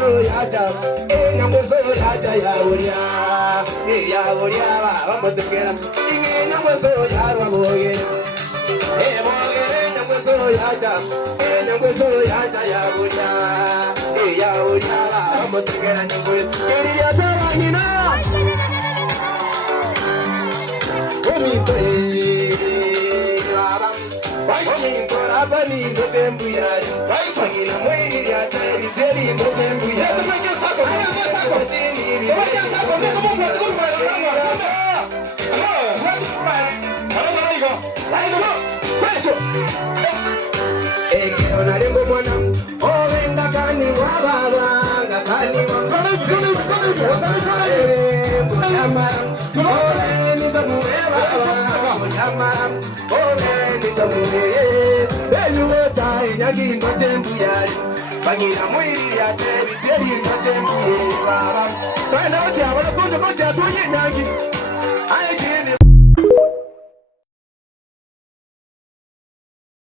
nyamwezo yaja nyamwezo yaja ya uria bamutukira nyamwezo yarwa boye boye nyamwezo yaja ya uria bamutukira nyamwezo kiriya tabanyina Abani ndotembu yari Sangina mwiri ya televizeli ndotembu yari Ekero narengo mwana Ovenda kani wababa Kani wababa Nyagi ndotembu yari Bagina mwiri ya televizeli ndotembu yari Baba Bana ote abana kundu kote atuye nyagi